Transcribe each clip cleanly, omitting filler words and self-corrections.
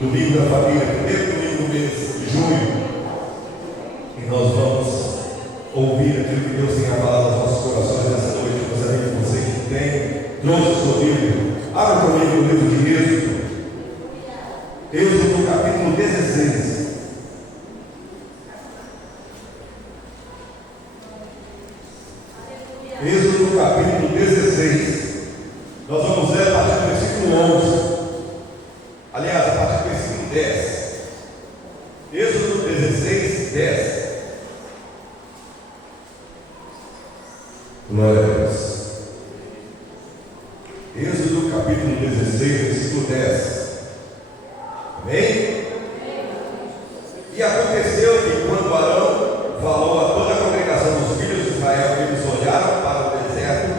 Domingo da família, primeiro domingo do mês de junho, e nós vamos ouvir aquilo que Deus tem falado aos nossos corações nessa noite. Gostaria que você que tem, trouxe o seu livro, abra comigo o livro de Êxodo, Êxodo no capítulo 16. Êxodo no capítulo 16. Nós vamos ler a partir do versículo 11. Aliás, a partir do versículo 10. Êxodo 16, 10. Glória a Deus. Êxodo capítulo 16, versículo 10. Amém? E aconteceu que quando Arão falou a toda a congregação dos filhos de Israel, eles olharam para o deserto,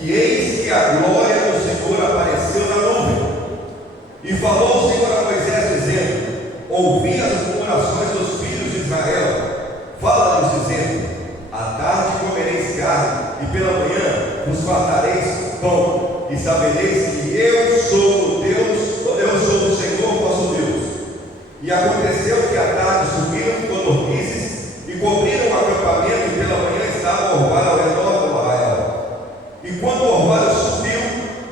e eis que a glória do Senhor apareceu na nuvem. E falou o Senhor a Moisés, dizendo: ouvi as murmurações dos filhos de Israel, fala-lhes dizendo: à tarde comereis carne, e pela manhã vos fartareis pão, e sabereis que eu sou o Deus, eu sou o Senhor vosso Deus. E aconteceu que à tarde subiram codornizes e cobriram o acampamento, e pela manhã estava o orvalho ao redor do arraial. E quando o orvalho subiu,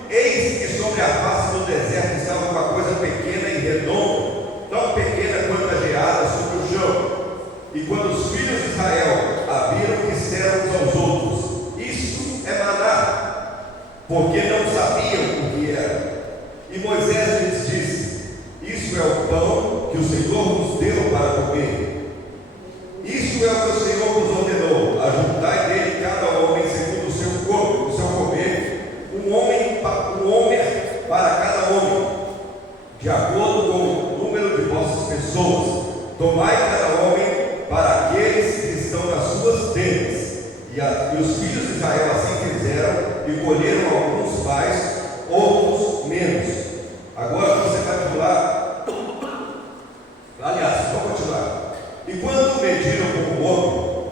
eis que sobre a face do deserto estava uma coisa pequena e redonda, tão pequena quanto a geada sobre o chão. E quando os filhos de Israel a viram, disseram uns aos outros: isto é maná, porque não sabiam o que era. E Moisés lhes disse: isso é o pão que o Senhor nos deu para comer. Isso é o que o Senhor nos ordenou: ajuntai dele cada homem segundo o seu corpo, o seu comer, um homem para cada homem, de acordo com o número de vossas pessoas. Tomai cada homem para aqueles que estão nas suas tendas. E os filhos de Israel assim fizeram, e colheram alguns mais, outros menos. Agora você vai pular. Aliás, vamos continuar. E quando mediram com o homem,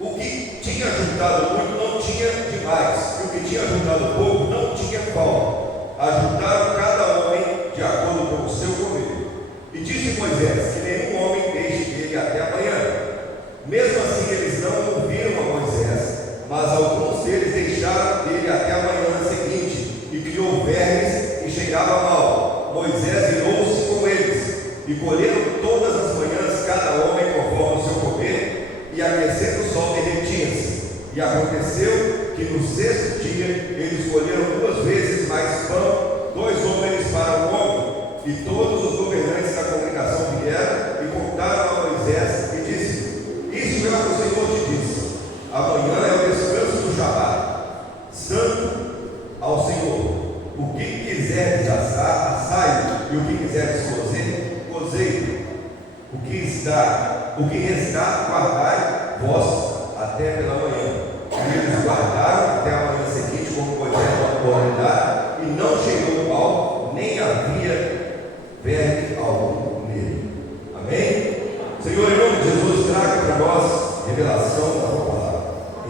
o que tinha juntado muito não tinha demais, e o que tinha juntado pouco não tinha falta. Ajuntaram cada homem de acordo com o seu comer. E disse Moisés: que nenhum homem deixe dele até amanhã. Mesmo assim eles não ouviram a Moisés, mas alguns deles deixaram dele até a manhã seguinte, e criou vermes e cheirava mal. Moisés irou-se com eles, e colheram todas as manhãs cada homem conforme o seu comer, e aquecendo o sol derretia-se. E aconteceu que no sexto dia eles colheram 2 vezes mais pão, 2 homens para o homem. E todos os governantes da congregação vieram e contaram a Moisés, e disse: isso é o que o Senhor te disse: amanhã é o descanso do Shabá, santo ao Senhor. O que quiseres assar, assai, e o que quiseres cozer, cozei. O que restar, guardai vós até pela manhã. E eles guardaram até a manhã seguinte, como Moisés ordenara, e não chegou mal, nem havia verme algum nele. Amém? Senhor, em nome de Jesus, traga para nós revelação da tua palavra.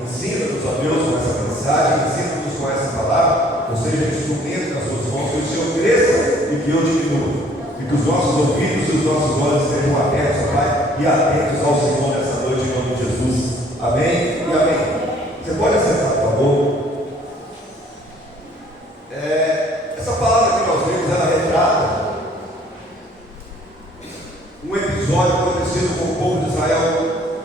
Ensina-nos, ó Deus, com essa mensagem, ensina-nos com essa palavra, ou seja, instrumento nas suas mãos, que o Senhor cresça e que eu diminua. E que os nossos ouvidos e os nossos olhos estejam abertos, ó Pai, e atentos ao Senhor nessa noite, em nome de Jesus. Amém e amém. Você pode acertar, por favor? Essa palavra que nós lemos, ela retrata um episódio acontecido com o povo de Israel,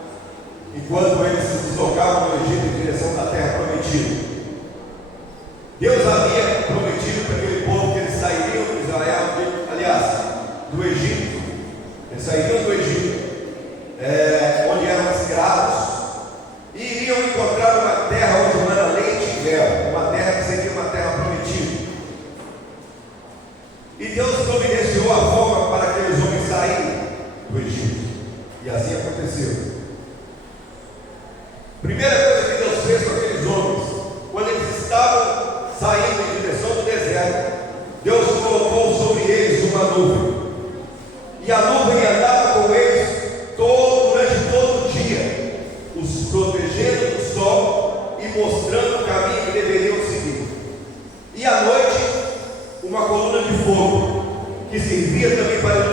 enquanto eles se deslocavam no Egito em direção da terra prometida. Deus havia prometido para aquele povo que eles sairiam de Israel, do Egito. Eles sairiam do Egito, onde eram escravos, e iriam encontrar uma terra onde mana leite e mel, uma terra que seria uma terra prometida. E Deus providenciou a forma para aqueles homens saírem do Egito, e assim aconteceu. Primeira coisa que Deus fez com aqueles homens, quando eles estavam saindo em direção do deserto, Deus colocou sobre eles uma nuvem, e a nuvem andava com eles durante todo o dia, os protegendo do sol e mostrando o caminho que deveriam seguir. E à noite, uma coluna de fogo, que servia também para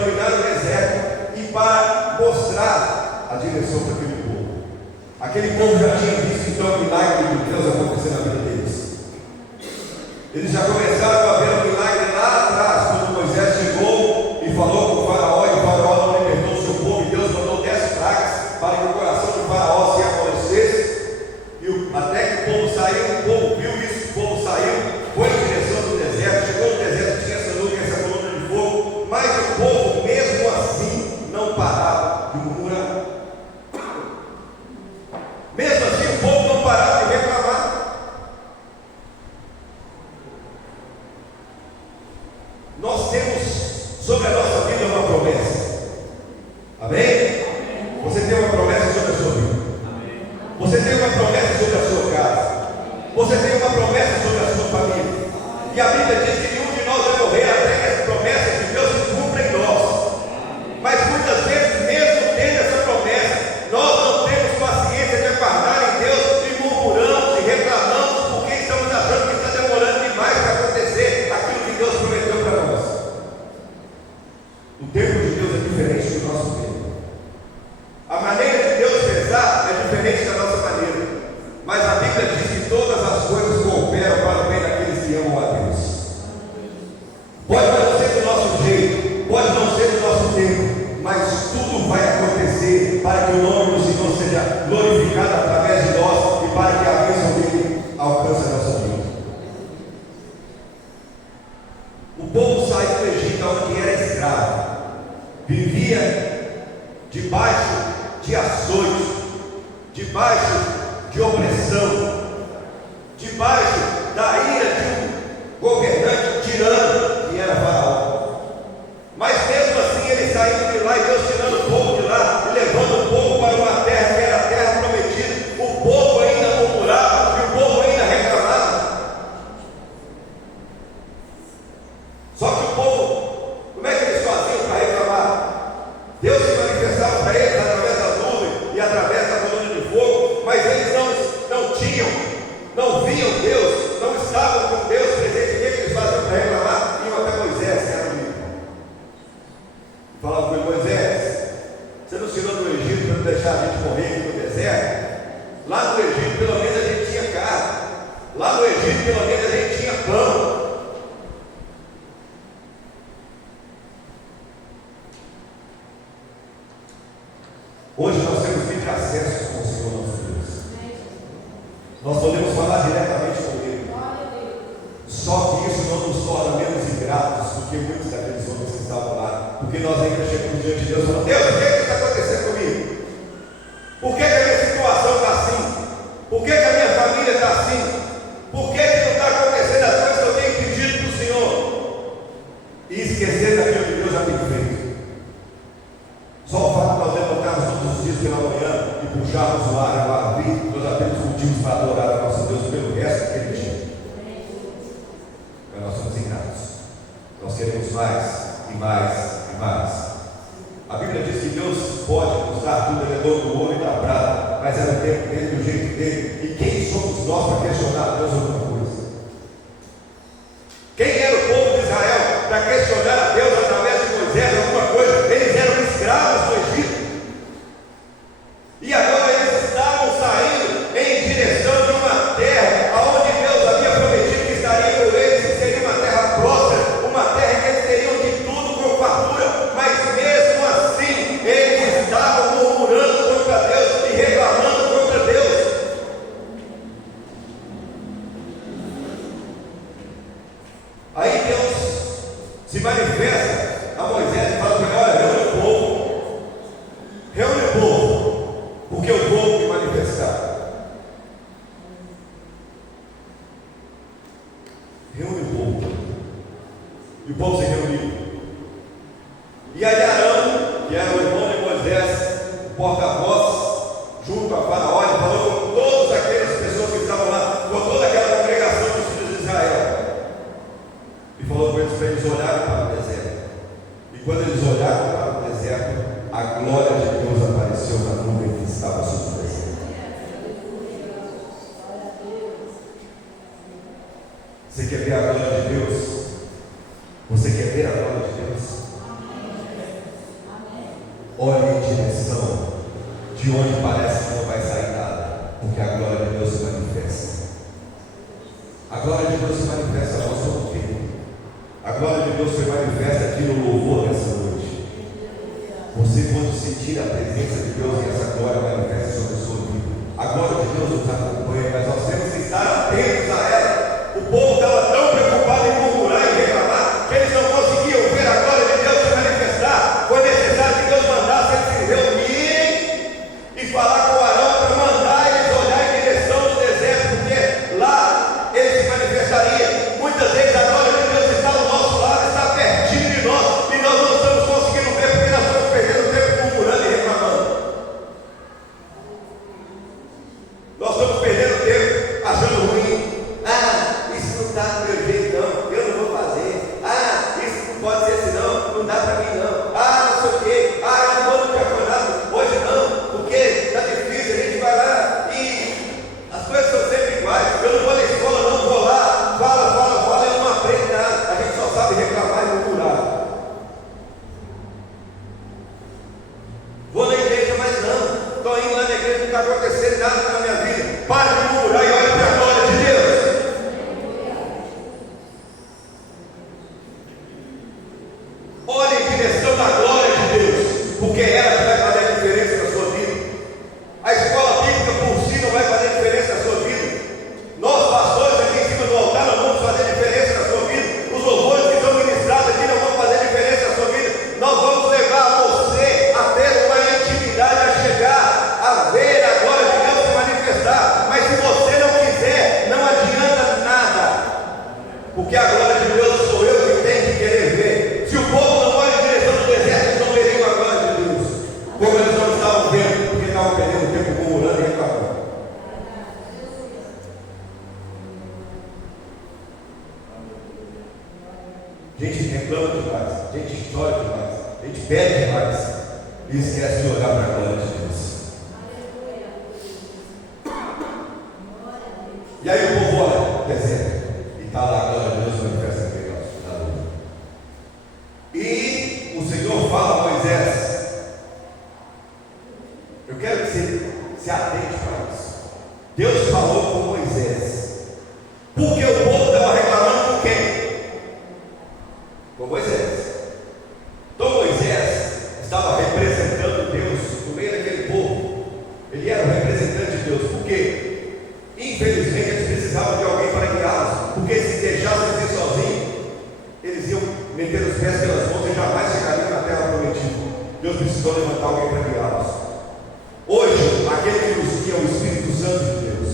mostrar a direção para aquele povo. Aquele povo já tinha visto então o milagre de Deus acontecer na vida deles. Eles já começaram a ver o milagre lá atrás, quando Moisés chegou e falou com o faraó, e o faraó não libertou o seu povo, e Deus mandou 10 pragas para que o coração do faraó se amolecesse, até que o povo saiu. O povo viu isso, o povo saiu, foi em direção do deserto, chegou no deserto, tinha essa nuvem, essa coluna de fogo, mas o povo mesmo assim não parava de murmurar. Mesmo assim o povo não parava de reclamar. Nós temos sobre a nossa vida uma promessa. Amém? Você tem uma promessa sobre a sua vida. Você tem uma promessa sobre a sua casa. Você tem uma promessa sobre a sua família. E a Bíblia diz que nenhum de nós vai morrer até que as promessas de Deus se cumpram em nós. Mas muitas vezes, mesmo tendo essa promessa, nós não temos paciência de aguardar em Deus e murmuramos e reclamamos porque estamos achando que está demorando demais para acontecer aquilo que Deus prometeu para nós. O tempo de Deus é diferente do nosso tempo. A maneira de Deus pensar é diferente da nossa maneira. Mas a Bíblia diz que todas as coisas cooperam para o bem daqueles que amam a Deus. Pode não ser do nosso jeito, pode não ser do nosso tempo, mas tudo vai acontecer para que o nome do Senhor seja glorificado através de nós e para que a bênção dele alcance a nossa vida. O povo saiu do Egito, onde era escravo, vivia debaixo de açoites, debaixo de opressão, debaixo da ira de um governante tirano que era Faraó. Mas mesmo assim ele saindo de lá e Deus tirando o povo de lá e levando o povo para uma terra que era a terra prometida, o povo ainda murmurava e o povo ainda reclamava. Só que o povo, como é que eles faziam para reclamar? Deus se manifestava para eles através da nuvem e através da coluna de fogo, mas eles não viam Deus, não estavam com Deus presente. O que eles faziam para reclamar? Iam até Moisés, que era o líder. Falavam com ele: Moisés, você nos tirou do Egito para não deixar a gente morrer aqui no deserto? Lá no Egito pelo menos a gente tinha carne, lá no Egito pelo menos a gente tinha pão. Hoje nós temos livre acesso com o Senhor nosso Deus. Nós podemos falar diretamente com Ele. Só que isso não nos torna menos ingratos do que muitos daqueles homens que estavam lá. Porque nós ainda chegamos diante de Deus e falamos: Deus, o que está acontecendo comigo? Por que a minha situação está assim? Por que a minha família está assim? Por que não está acontecendo as coisas que eu tenho pedido para o Senhor? E esquecer daquilo que Deus já tem feito. Só o fato de nós levantarmos todos os dias pela manhã e puxarmos o ar e o ar vir, nós já temos motivos para adorar a nosso Deus pelo resto daquele dia. Mas nós somos ingratos. Nós queremos mais e mais e mais. A Bíblia diz que Deus pode nos dar tudo, Ele é dono do ouro e da prata, mas é no tempo dele, do jeito dele. E quem somos nós para questionar Deus alguma coisa? Quem era o povo de Israel para questionar a Deus através de Moisés alguma coisa? Eles eram escravos do Egito. E agora eles estavam saindo em direção de uma terra onde Deus havia prometido que estaria com eles, que seria uma terra próspera, uma terra que eles teriam de tudo com fartura. Mas mesmo assim eles estavam murmurando contra Deus e reclamando contra Deus. Aí Deus se manifesta a Moisés e fala para ele: olha, reúne o povo, porque eu vou me manifestar. Reúne o povo. E o povo se reuniu. E aí Arão, que era o irmão de Moisés, o porta-voz, junto a Faraó, ele falou com todas aquelas pessoas que estavam lá, com toda aquela congregação dos filhos de Israel. E falou com eles para eles olharem para o deserto. E quando eles olharam para o deserto, a glória de Deus apareceu na nuvem que estava sobre o deserto. Você quer ver a glória de Deus? Você quer ver a glória de Deus? Olhe em direção de onde parece que não vai sair nada, porque a glória de Deus se manifesta. A glória de Deus se manifesta no nosso tempo. A glória de Deus se manifesta aqui no louvor dessa noite. Você pode sentir a presença de Deus e essa glória manifesta sobre a sua vida. A glória de Deus nos acompanha, mas nós temos que estar atentos a ela. O povo estava tão preocupado em murmurar e reclamar que eles não conseguiam ver a glória de Deus se manifestar. Foi necessário que Deus mandasse eles se reunirem e falar com Arão para mandar eles olhar em direção do deserto, porque lá ele se manifestaria. Muitas vezes a glória de Deus está ao nosso lado, está pertinho de nós, e nós não estamos conseguindo ver porque nós estamos perdendo tempo murmurando e reclamando. Nós estamos perdendo tempo achando ruim. Isso não está do meu jeito não, eu não vou fazer. Isso não pode ser assim não dá para mim não. Não sei o quê, eu não vou no campeonato hoje não, porque está difícil, a gente vai lá e as coisas são sempre iguais. Eu não vou na escola não, vou lá, fala, eu não aprendo nada. A gente só sabe reclamar e murmurar. Vou na igreja, mas não, estou indo lá na igreja, não está acontecendo nada na minha vida. Para de murmurar e olha para a glória de Deus. Olhe em direção da glória de Deus, porque ela que vai fazer a diferença na sua vida. A escola bíblica por si não vai fazer a diferença na sua vida. Nós pastores aqui em cima do altar não vamos fazer a diferença na sua vida. Os louvores que são ministrados aqui não vão fazer a diferença na sua vida. Nós vamos levar você a ter uma intimidade, a chegar a ver a glória de Deus se manifestar. Mas se você não quiser, não adianta nada, porque a glória de Deus sou eu que tenho que querer ver. Se o povo não olha em direção do deserto, eles não veriam a glória de Deus, como eles não estavam vendo, porque estavam perdendo tempo murmurando e reclamando. A gente reclama demais, a gente chora demais, a gente pede demais e esquece de olhar para a glória de Deus. E aí o povo olha no deserto e está lá a glória de Deus manifesta aquele nosso. E o Senhor fala a Moisés. Eu quero que você se atente para isso. Deus falou com Moisés, porque o povo estava reclamando com quem? Com Moisés. Então Moisés estava representando Deus no meio daquele povo. Ele era o representante de Deus, porque infelizmente eles precisavam de alguém para guiá-los, porque se deixassem ir sozinhos, eles iam meter os pés pelas mãos e jamais chegariam na terra prometida. Deus precisou levantar alguém para guiá-los. Hoje, aquele que nos guia é o Espírito Santo de Deus.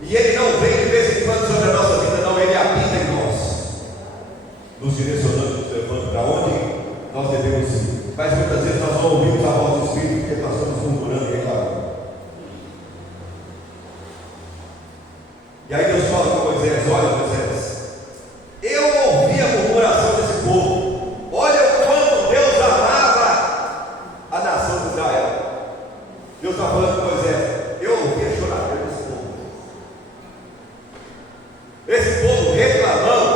E ele não vem de vez em quando sobre a nossa vida, não, ele habita em nós, nos direcionando, nos levando para onde nós devemos ir. Mas muitas vezes nós não ouvimos a voz do Espírito porque nós estamos murmurando e reclamando. E aí Deus fala com Moisés: olha, Moisés, eu ouvi a murmuração desse povo. Olha o quanto Deus amava a nação de Israel. Deus está falando com Moisés: eu ouvi a choradeira desse povo. Esse povo reclamando,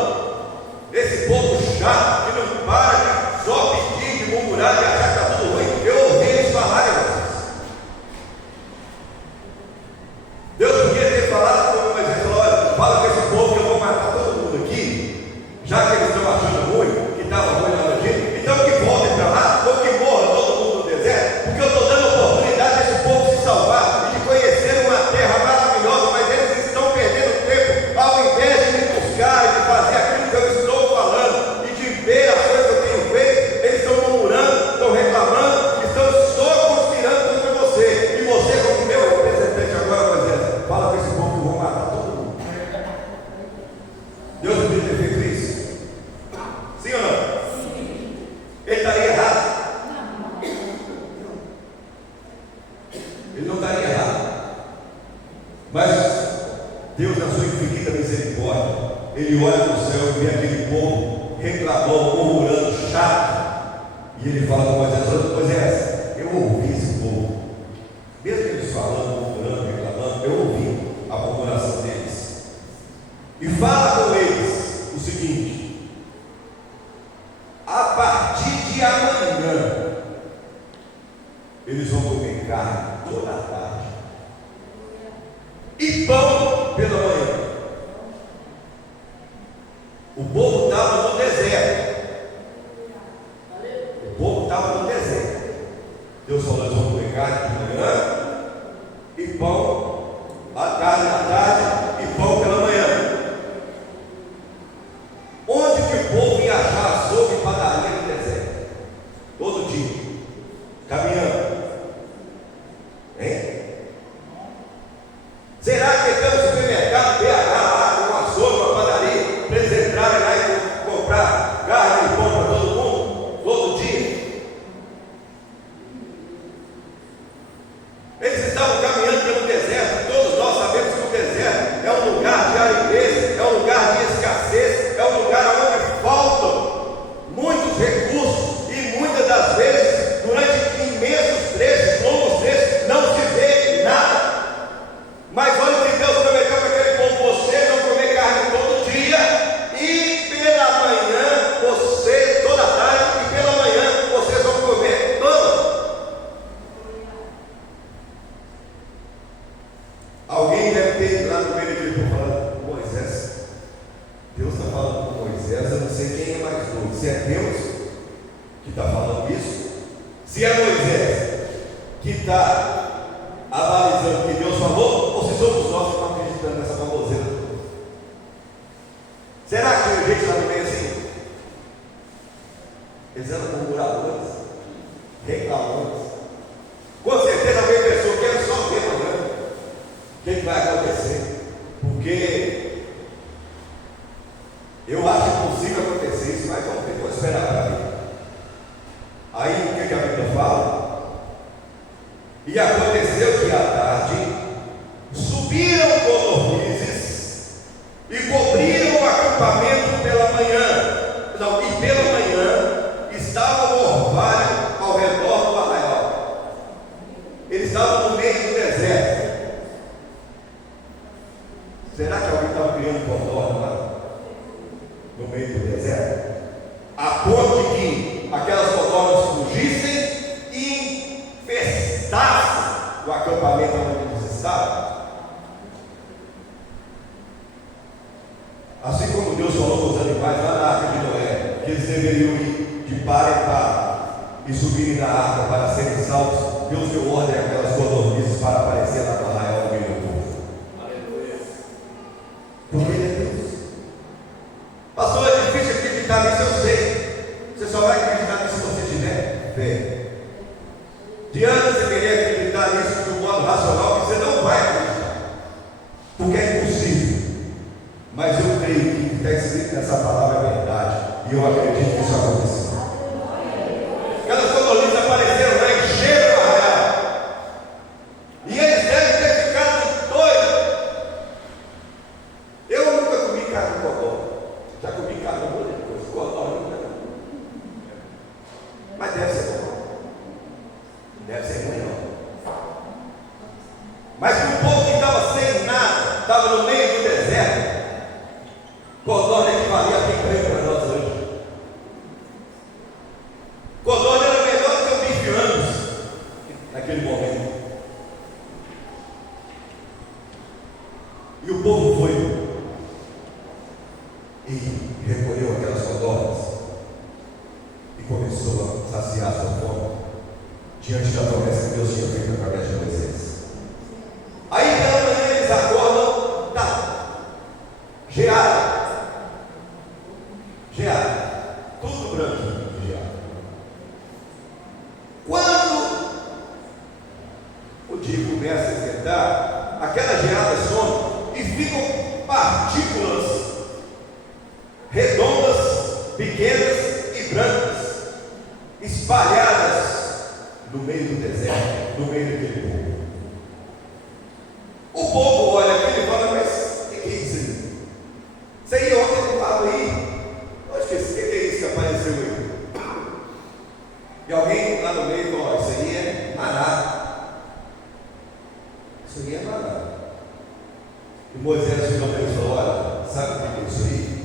esse povo chato que não para de só pedir, de murmurar, de achar que está tudo ruim. Eu ouvi eles falarem a vocês. Deus podia ter falado com Moisés: olha, fala com esse povo que eu vou matar todo mundo aqui, já que eles estão achando ruim, que estava ruim na notícia, então que voltem para lá, ou que morra todo mundo no deserto, porque eu estou dando oportunidade desse povo se salvar e de conhecer uma terra maravilhosa, mas eles estão perdendo tempo, ao invés de me buscar e de fazer aquilo que eu estou falando, e de ver as coisas que eu tenho feito, eles estão murmurando, estão reclamando, estão só conspirando contra você, e você como meu representante agora, Moisés, fala com esse povo que eu vou matar todo mundo. Deus podia ter feito isso? Sim ou não? Sim. Ele estaria errado? Ele não estaria errado. Mas Deus, na sua infinita misericórdia, Ele olha para o céu e vê aquele povo reclamando, murmurando, chato. E Ele fala com Moisés: Moisés, eu ouvi esse povo. Mesmo eles falando, murmurando, reclamando, eu ouvi a murmuração deles. E fala com eles o seguinte: a partir de amanhã, eles vão comer carne toda a tarde e pão pela manhã. O povo estava no deserto. O povo estava no deserto. Deus falou: eles vão comer carne de manhã e pão à tarde e pão pela manhã. Onde que o povo ia achar açougue e padaria no deserto? Todo dia, caminhando. Hein? Será que estamos no supermercado BH lá, com açougue, uma padaria, para eles entrarem lá e comprar carne e pão para todo mundo, todo dia? Eles estavam caminhando pelo deserto. Todos nós sabemos que o deserto é um lugar de aridez, é um lugar de escassez, é um lugar onde faltam muitos recursos e muitas das vezes, durante imensos trechos, longos trechos, não se vê nada. Mas olha o que Deus prometeu para aquele povo: vocês vão comer carne todo dia e pela manhã, toda tarde e pela manhã, vocês vão comer pão. Alguém deve ter ido lá no meio de povo falando: Moisés, Deus está falando com Moisés, eu não sei quem é mais doido, se é Deus que está falando isso, se é Moisés que está avalizando o que Deus falou, ou se somos nós que estamos acreditando nessa baboseira toda. Será que a gente lá no meio assim? Eles eram murmuradores, reclamões. Com certeza alguém pensou: quero só ver amanhã o que vai acontecer, porque eu acho impossível acontecer isso, mas vamos ver, vou esperar para ver. Aí o que a Bíblia fala? E aconteceu que à tarde subiram codornizes e cobriram o acampamento pela manhã. Não, e pela manhã estava o orvalho ao redor do arraial. Eles estavam no meio do deserto. Será que alguém estava criando codorna lá no meio do deserto? A ponto de que aquelas codornas fugissem e infestassem o acampamento onde eles estavam. Assim como Deus falou com os animais lá na arca de Noé, que eles deveriam ir de par em par e subirem na arca para serem salvos, Deus deu ordem àquelas codornizes para aparecer lá no arraial do meio do povo. Aleluia. Porque Ele é Deus. Pastor, é difícil acreditar nisso, eu sei. Você só vai acreditar nisso se você tiver fé. Diante de você querer acreditar nisso de um modo racional, você não vai acreditar, porque é impossível. Mas eu creio que o que está escrito nessa palavra é verdade, e eu acredito que isso aconteceu. Aquelas codornizes apareceram lá, encheram o arraial, e eles devem ter ficado doidos. Eu nunca comi carne de codorna, já comi carne de muita coisa, codorna nunca não. Mas deve ser bom. Deve ser ruim, não. Mas que o povo que estava sem nada, estava no meio do deserto, codorna equivalia a picanha para nós hoje. Codorna era melhor do que o bife Angus naquele momento. E o povo foi e recolheu aquelas codornas e começou a saciar sua fome diante da promessa que Deus tinha feito através de Moisés. Aí pela manhã eles acordam, geada, tudo branquinho de geada. Quando o dia começa a esquentar, aquela geada some e ficam partículas redondas, pequenas e brancas, espalhadas no meio do deserto, no meio daquele povo. O povo olha aquilo e fala: mas o que é isso aí? Isso aí ontem não estava aí. O que é isso que apareceu aí? E alguém lá no meio falou: isso aí é maná. Isso aí é maná. E Moisés virou para eles e falou: olha, sabe o que é isso aí?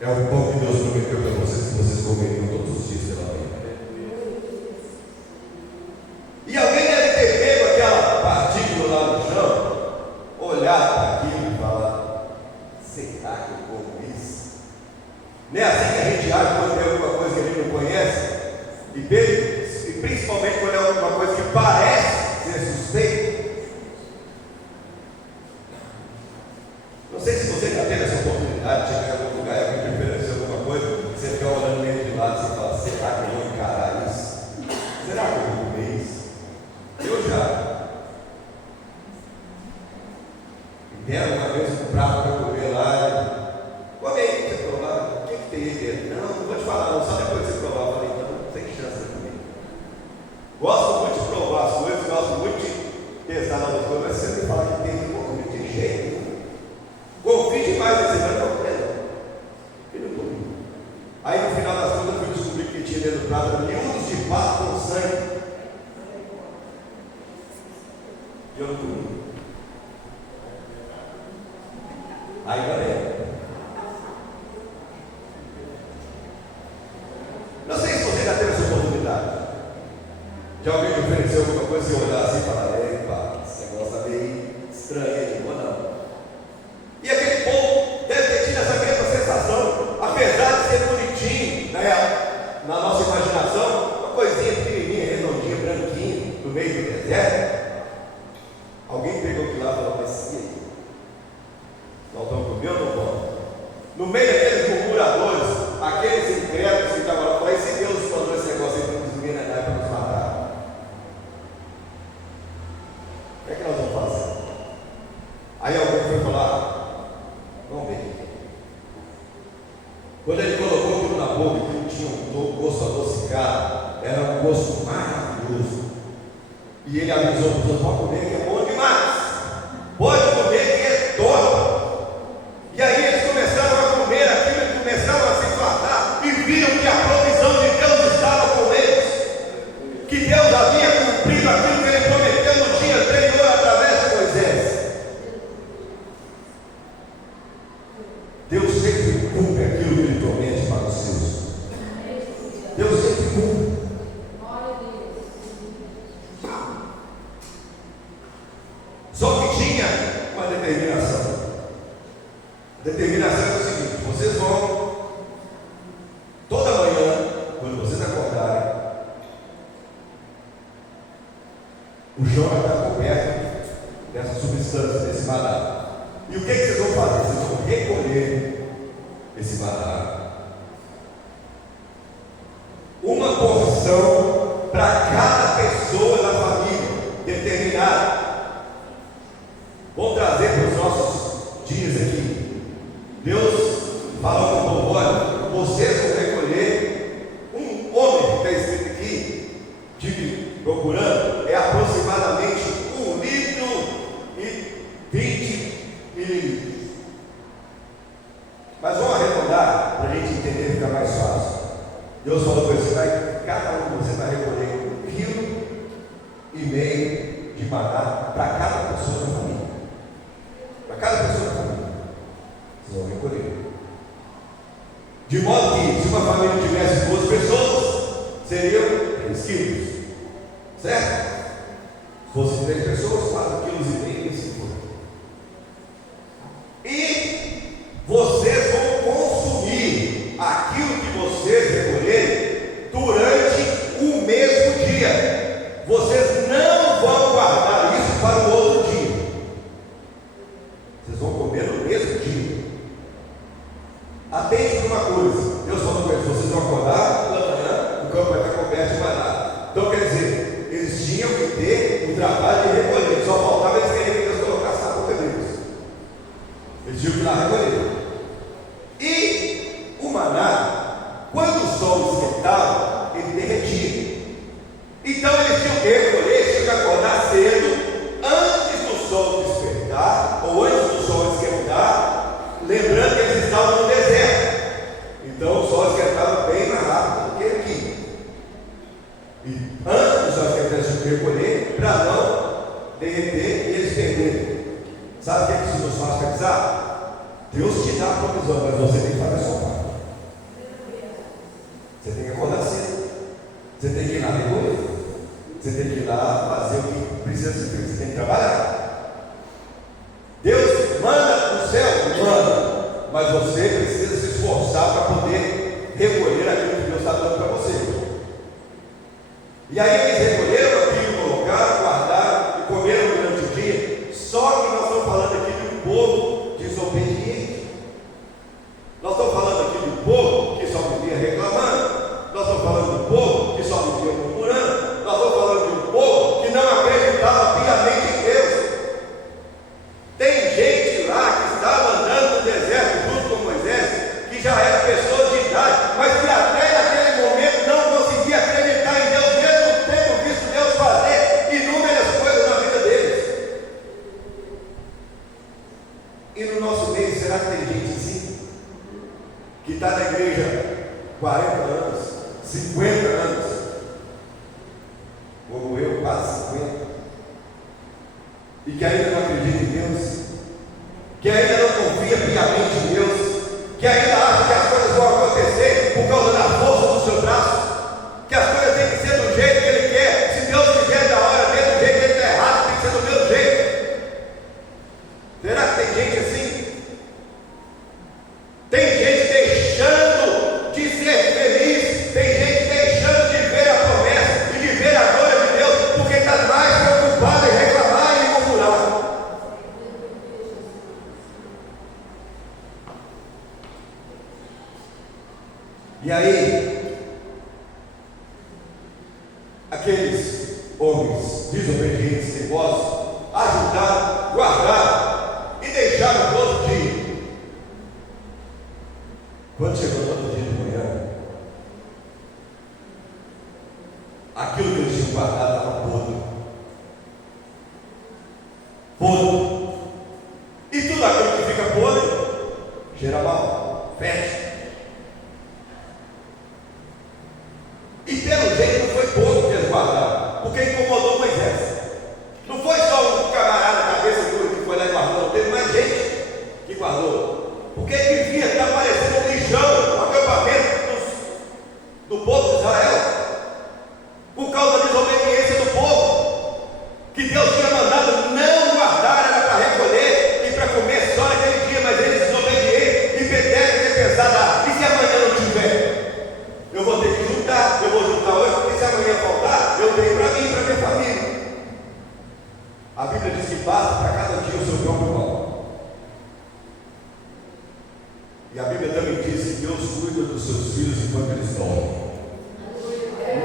É o pão que Deus prometeu para vocês, que vocês comeriam todos os dias pela manhã. E alguém deve ter pego aquela partícula lá no chão, olhar para aquilo e falar: será que eu como isso? Não é assim que a gente age quando tem alguma coisa que a gente não conhece? E principalmente quando é alguma coisa que parece ser suspeita. Não sei se você já teve essa oportunidade de chegar em algum lugar e alguém te oferecer alguma coisa, você fica olhando meio de lado e você fala: será que eu vou encarar isso? Será que eu vou comer isso? Eu já. E deram uma vez um prato para eu comer lá. Come aí, você provar. O que tem aí dentro? Não vou te falar, não. Só depois de você provar. Eu falei: então, sem chance de comer. Gosto muito de provar as coisas, gosto muito de testar novas coisas, mas você me fala que tem que comer de jeito nenhum. Confio demais nesse ano, não comendo. E não comi. Aí no final das contas eu fui descobrir que tinha dentro do prato miúdos de pato com sangue. E eu não comi. Aí galera, não sei se você já teve essa oportunidade de alguém te oferecer alguma coisa e olhar assim e falar: epa, esse negócio está meio estranho, ou não? E aquele povo deve ter tido essa mesma sensação, apesar de ser bonitinho, né, na nossa imaginação, uma coisinha pequenininha, redondinha, branquinha, no meio do deserto. Alguém pegou aquilo lá e falou: mas e aí? Nós vamos comer ou não vamos? No meio daqueles murmuradores, aqueles incrédulos que estavam lá, falou: e se Deus mandou esse negócio aí para nos envenenar e para nos matar? O que é que nós vamos fazer? Aí alguém foi falar: vamos ver. Quando ele colocou aquilo na boca, aquilo tinha um gosto adocicado, era um gosto maravilhoso. E ele avisou para os outros: pode comer, que é bom demais. Pode comer, que é top. E aí eles começaram a comer aquilo e começaram a se fartar e viram que a provisão de Deus estava com eles, que Deus havia cumprido aquilo que ele prometeu no dia anterior através de Moisés. Deus sempre cumpre aquilo que ele promete para os seus. Deus sempre cumpre. Só que tinha uma determinação. A determinação é o seguinte: vocês vão, toda manhã, quando vocês acordarem, o chão vai estar coberto dessa substância, desse maná. E o que vocês vão fazer? Vocês vão recolher esse maná. Uma porção para cada pessoa da família, determinada. Vou trazer para os nossos dias aqui. Deus falou com o povo: olha, vocês vão recolher um homem, que está escrito aqui, procurando, é aproximadamente 1,20 litros. Mas vamos arredondar para a gente entender, ficar mais fácil. Deus falou para você: cada um de vocês vai recolher 1,5 kg de maná para cada pessoa da família. Para cada pessoa da família. Vocês vão recolher. De modo que, se uma família tivesse 2 pessoas, seriam 3 quilos. Certo? Se fossem 3 pessoas, 4,5 kg, assim for. E vocês vão consumir aquilo que vocês recolherem durante o mesmo dia. Vocês não vão guardar isso para o outro dia. Vocês vão comer no mesmo dia. Atente para uma coisa: Deus falou para eles: vocês vão acordar pela manhã, o campo vai estar coberto de maná. Então quer dizer, eles tinham que ter o trabalho de recolher, só faltava eles querem que Deus colocasse na boca deles. Eles tinham que ir lá recolher. E o maná, quando o sol esquentava, ele derretia. Então eles tinham que recolher, eles tinham que acordar cedo, antes do sol despertar, ou antes do sol esquentar, lembrando que eles estavam no deserto. Então o sol esquentava bem mais rápido do que aqui. E antes do sol esquentar, eles tinham que recolher para não derreter e eles perderem. Sabe o que isso nos faz pensar? Deus te dá a provisão, mas você tem que fazer a sua parte. Você tem que acordar cedo. Você tem que ir lá recolher. Você tem que ir lá fazer o que precisa ser feito, você tem que trabalhar. Deus manda no céu, manda, mas você precisa se esforçar para poder recolher aquilo que Deus está dando para você. E aí eles recolheram aquilo, colocaram, guardaram e comeram durante o dia. Só que nós estamos falando aqui de um povo desobediente. Nós estamos falando aqui de um povo que só vivia reclamando. Nós estamos falando de um povo que só vivia murmurando. Nós estamos falando de um povo que não acreditava piamente em Deus. Tem gente lá que estava andando no deserto junto com Moisés, que já era pessoa de idade, mas que até naquele momento não conseguia acreditar em Deus, mesmo tendo visto Deus fazer inúmeras coisas na vida deles. E no nosso meio, será que tem gente assim? Que está na igreja 40 anos, 50 anos, como eu, quase 50, e que ainda não acredita em Deus, que ainda não confia piamente em Deus, que ainda acha que as coisas vão acontecer por causa da força do seu braço, que as coisas têm que ser do jeito que Ele quer. Se Deus quiser da hora dele, do jeito que Ele está errado, tem que ser do meu jeito. Será que tem gente assim? Tem gente deixando de ser feliz, tem gente deixando de ver a promessa e de ver a glória de Deus, porque está mais preocupada em reclamar e murmurar. E aí, aqueles homens desobedientes, teimosos, ajudaram, guardaram e deixaram todo outro dia. Quando chegou no outro dia de manhã, aquilo que eles tinham guardado estava podre. Podre. E tudo aquilo que fica podre cheira mal, fede. E pelo jeito não foi pouco que eles guardaram, porque incomodou Moisés. Não foi só um camarada cabeça dura que foi lá e guardou, teve mais gente que guardou, porque ele devia estar parecendo um lixão, um acampamento do povo de Israel, por causa da desobediência do povo, que Deus tinha mandado não guardar, era para recolher e para comer só naquele dia, mas eles desobedientes e devem ter pensado: e se amanhã não tiver? Eu vou ter que juntar, eu vou juntar hoje, porque se amanhã faltar, eu tenho para mim e para minha família. A Bíblia diz que basta para cada dia o seu próprio pão. E a Bíblia também diz que Deus cuida dos seus filhos enquanto eles dormem.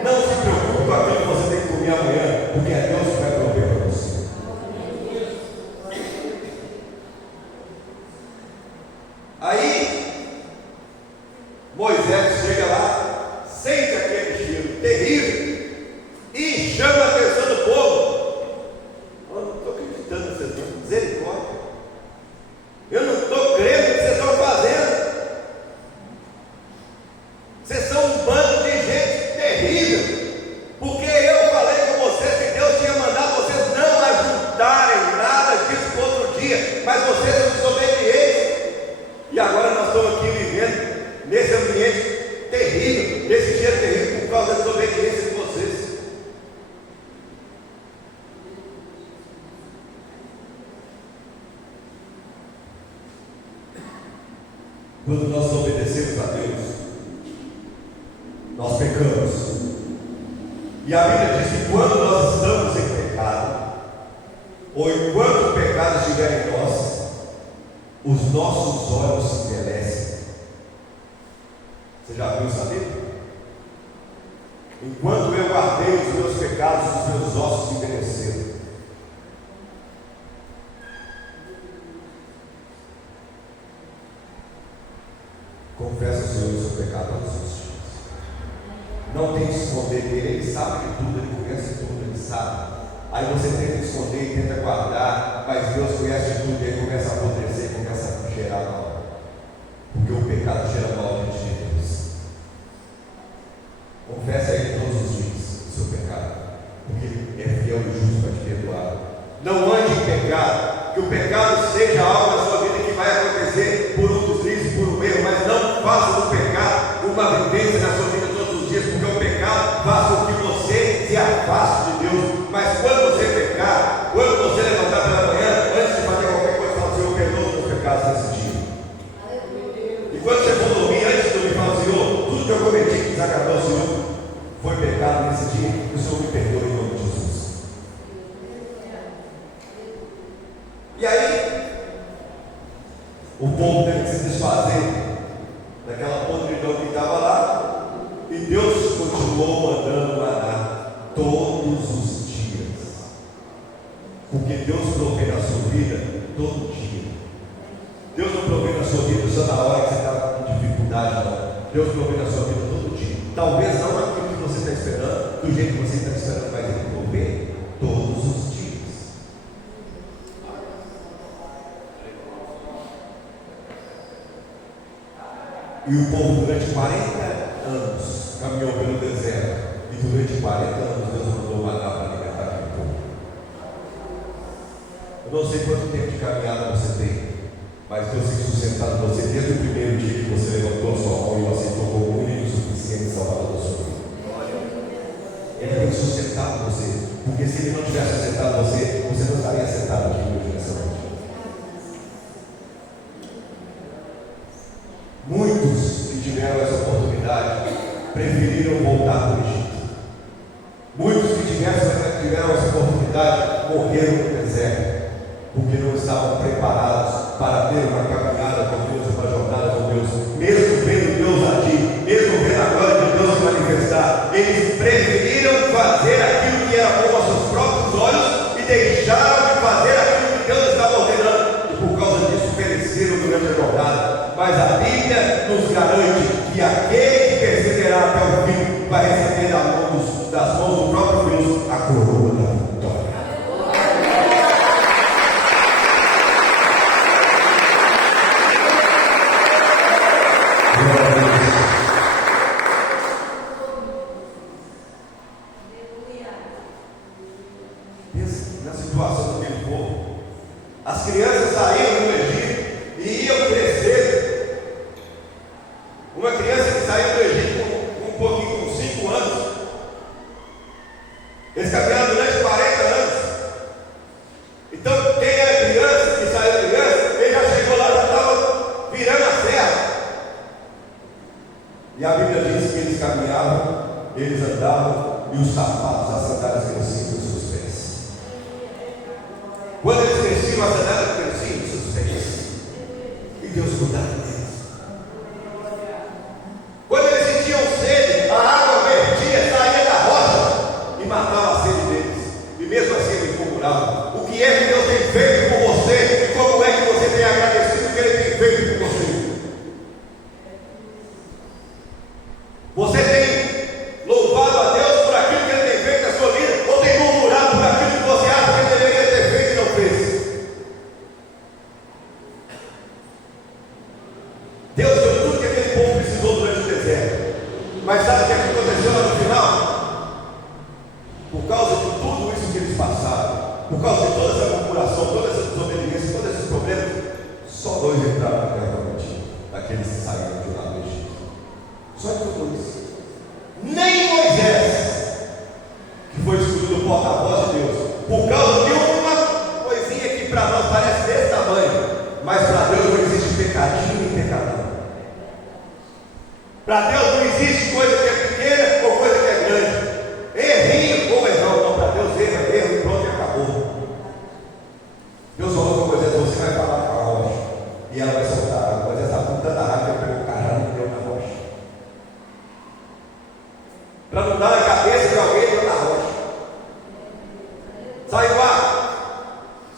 Não se preocupe com aquilo que você tem que comer amanhã, porque é Deus que vai prover para você. Aí, Moisés chega lá, sente aquele cheiro terrível e chama a atenção do povo. Eu não estou acreditando que vocês estão, misericórdia. Eu não estou crendo no que vocês estão fazendo. Vocês são um bando de gente terrível. Porque eu falei com vocês que Deus tinha mandado vocês não ajuntarem nada disso para outro dia, mas vocês são desobedientes. E agora nós estamos aqui vivendo nesse ambiente terrível, nesse dia terrível, por causa da desobediência de vocês. Quando nós obedecemos a Deus, nós pecamos. E a Bíblia diz que quando nós estamos em pecado, ou enquanto o pecado estiver em nós, os nossos olhos se envelhecem. Você já viu isso na Bíblia? Enquanto eu guardei os meus pecados, os meus ossos se envelheceram. Confessa ao Senhor o seu pecado todos os dias. Não tente esconder dele, ele sabe de tudo, ele conhece tudo, ele sabe. Aí você tenta esconder e tenta guardar, mas Deus conhece de tudo e ele começa a apodrecer, começa a cheirar mal. Porque o pecado cheira mal diante de Deus. Confessa a Ele todos os dias o seu pecado, porque Ele é fiel e justo para te perdoar. Não ande em pecado, que o pecado seja algo na sua vida que vai acontecer por um deslize, por um erro, mas não faça do pecado uma vivência na sua vida todos os dias, porque o pecado faz com que você se afaste de Deus. E aí, o povo teve que se desfazer daquela podridão que estava lá, e Deus continuou mandando maná todos os dias, porque Deus provê na sua vida todo dia. Deus não provê na sua vida só na hora que você está com dificuldade, não. Deus provê na sua vida todo dia. Talvez não aquilo que você está esperando, do jeito que você está esperando, mas Ele provê todos os dias. E o povo durante 40 anos caminhou pelo deserto. E durante 40 anos Deus mandou maná para alimentar aquele povo. Eu não sei quanto tempo de caminhada você tem, mas Deus tem sustentado você desde o primeiro dia que você levantou sua mão e o aceitou como único e suficiente Salvador da sua vida. Ele tem sustentado você, porque se Ele não tivesse sustentado você, você não estaria sentado aqui hoje nessa noite. Muitos que tiveram essa oportunidade preferiram voltar para o Egito. Muitos que tiveram essa oportunidade morreram no deserto, porque não estavam preparados para ter uma caminhada com Deus, uma jornada com Deus. Mesmo vendo Deus agir, mesmo vendo a glória de Deus se manifestar, eles preferiram fazer aquilo que era bom aos seus próprios olhos e deixaram de fazer aquilo que Deus estava ordenando, e por causa disso pereceram durante a jornada. Mas a Bíblia nos garante que aquele que perseverar até o fim vai receber das mãos do próprio Deus a coroa da vitória. Pensa na situação daquele povo. As crianças saíram do Egito e iam crescer. Uma criança que saiu do Egito com 5 anos, eles caminharam durante 40 anos. Então, quem era criança, que saiu criança, ele já chegou lá, já estava virando a serra. E a Bíblia diz que eles caminhavam, eles andavam, e os sapatos, as sandálias cresciam dos seus pés. Quando eles cresciam, as sandálias cresciam dos seus pés. E Deus cuidava deles. Quando eles sentiam sede, a água vertia, saía da rocha e matava a sede deles. E mesmo assim eles murmuravam: o que é que Deus tem feito por você? E como é que você tem agradecido o que Ele tem feito por você? Você tem louvado a Deus por aquilo que Ele tem feito na sua vida? Ou tem murmurado por aquilo que você acha que Ele deveria ter feito e não fez? Deus deu tudo que aquele povo precisou durante o deserto. Mas sabe o que aconteceu lá no final? Por causa de tudo isso que eles passaram, por causa de toda essa murmuração, toda essa desobediência, todos esses problemas, só 2 entraram na terra prometida, daqueles que saíram de lá do Egito. Só entrou 2. Nem Moisés, que foi escolhido o porta-voz de Deus, por causa de uma coisinha que para nós parece desse tamanho, mas para Deus não existe pecadinho e pecadão. Para Deus não existe coisa que é pequena ou coisa que é grande. Errinho ou errão. Não, para Deus erro e pronto, e acabou. Deus falou com Moisés: você vai falar com a rocha e ela vai soltar a água. Moisés estava com tanta raiva que pegou o carrão e deu na rocha. Para não dar na cabeça de alguém, deu na rocha. Saiu água.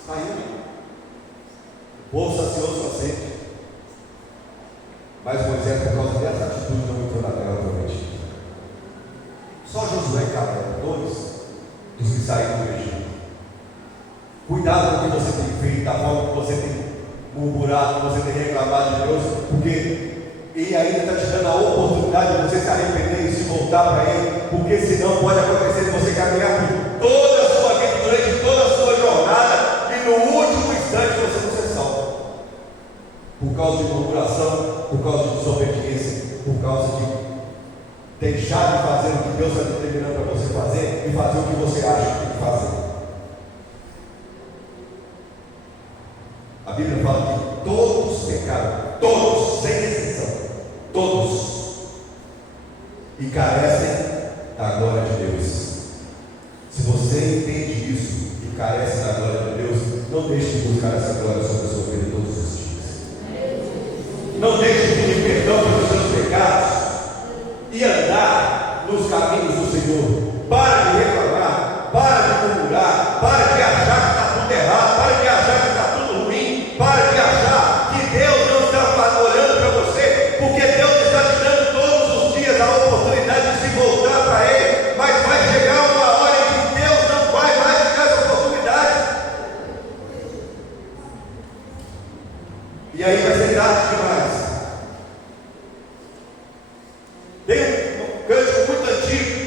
Saiu. O povo saciou sua sede. Mas Moisés, por causa dessa atitude, não entrou na terra prometida. Só Josué e Caleb, 2 dos que saíram do Egito. Cuidado com o que você tem feito, da forma que você tem murmurado, que você tem reclamado de Deus, porque Ele ainda está te dando a oportunidade de você se arrepender e se voltar para Ele, porque senão pode acontecer de você caminhar por toda a sua vida, durante toda a sua jornada, e no último instante você não ser salvo. Por causa de murmuração, por causa de desobediência, por causa de deixar de fazer o que Deus está determinando para você fazer e fazer o que você acha que tem que fazer. A Bíblia fala que todos pecaram, todos, sem exceção, todos, e carecem da glória de Deus. Se você entende isso e carece da glória de Deus, Não deixe de buscar essa glória sobre a sua vida todos os dias. Não deixe de pedir perdão pelos seus pecados e andar nos caminhos do Senhor. Para de reclamar, para de murmurar, para de achar que está tudo errado, para de achar que está tudo ruim, para de achar que Deus não está olhando para você, porque Deus está te dando todos os dias a oportunidade de se voltar para Ele, mas vai chegar uma hora em que Deus não vai mais te dar essa oportunidade, e aí vai ser tarde demais. Tem um cântico muito antigo,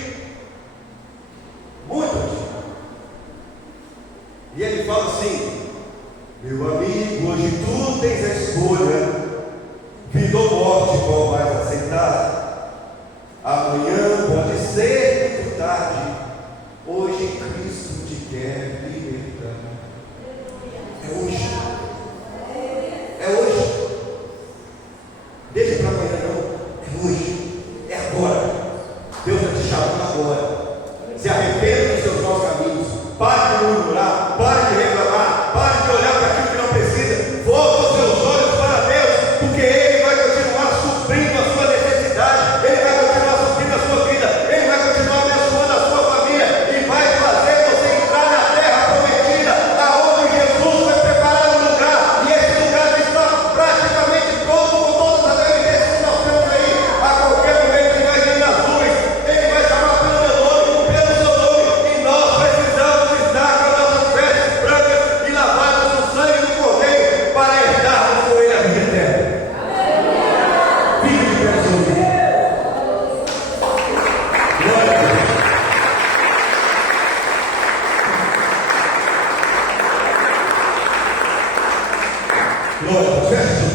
e ele fala assim: meu amigo, hoje tu tens a escolha, vida ou morte, qual vais aceitar? Amanhã pode ser muito tarde, hoje Cristo te quer libertar. É hoje, é hoje, deixa para amanhã não, é hoje, é agora. Deus está te chamando agora. Se arrependa dos seus maus caminhos, pare de murmurar, pare de reclamar, pare de olhar para aquilo que não precisa, volta os seus olhos para Deus, porque Ele vai continuar suprindo a sua necessidade, Ele vai continuar suprindo a sua vida, Ele vai continuar abençoando a sua família e vai fazer você entrar na terra prometida, aonde Jesus vai preparar um lugar, e esse lugar está praticamente pronto com todas as evidências que nós temos aí. A qualquer momento que vai vir nas nuvens, Ele vai chamar pelo meu nome, pelo seu nome, e nós precisamos estar com as nossas vestes brancas e lavadas no sangue do Cordeiro para herdarmos com Ele a vida eterna. Filho de pessoas. Glória a Deus. Glória a Deus. Feche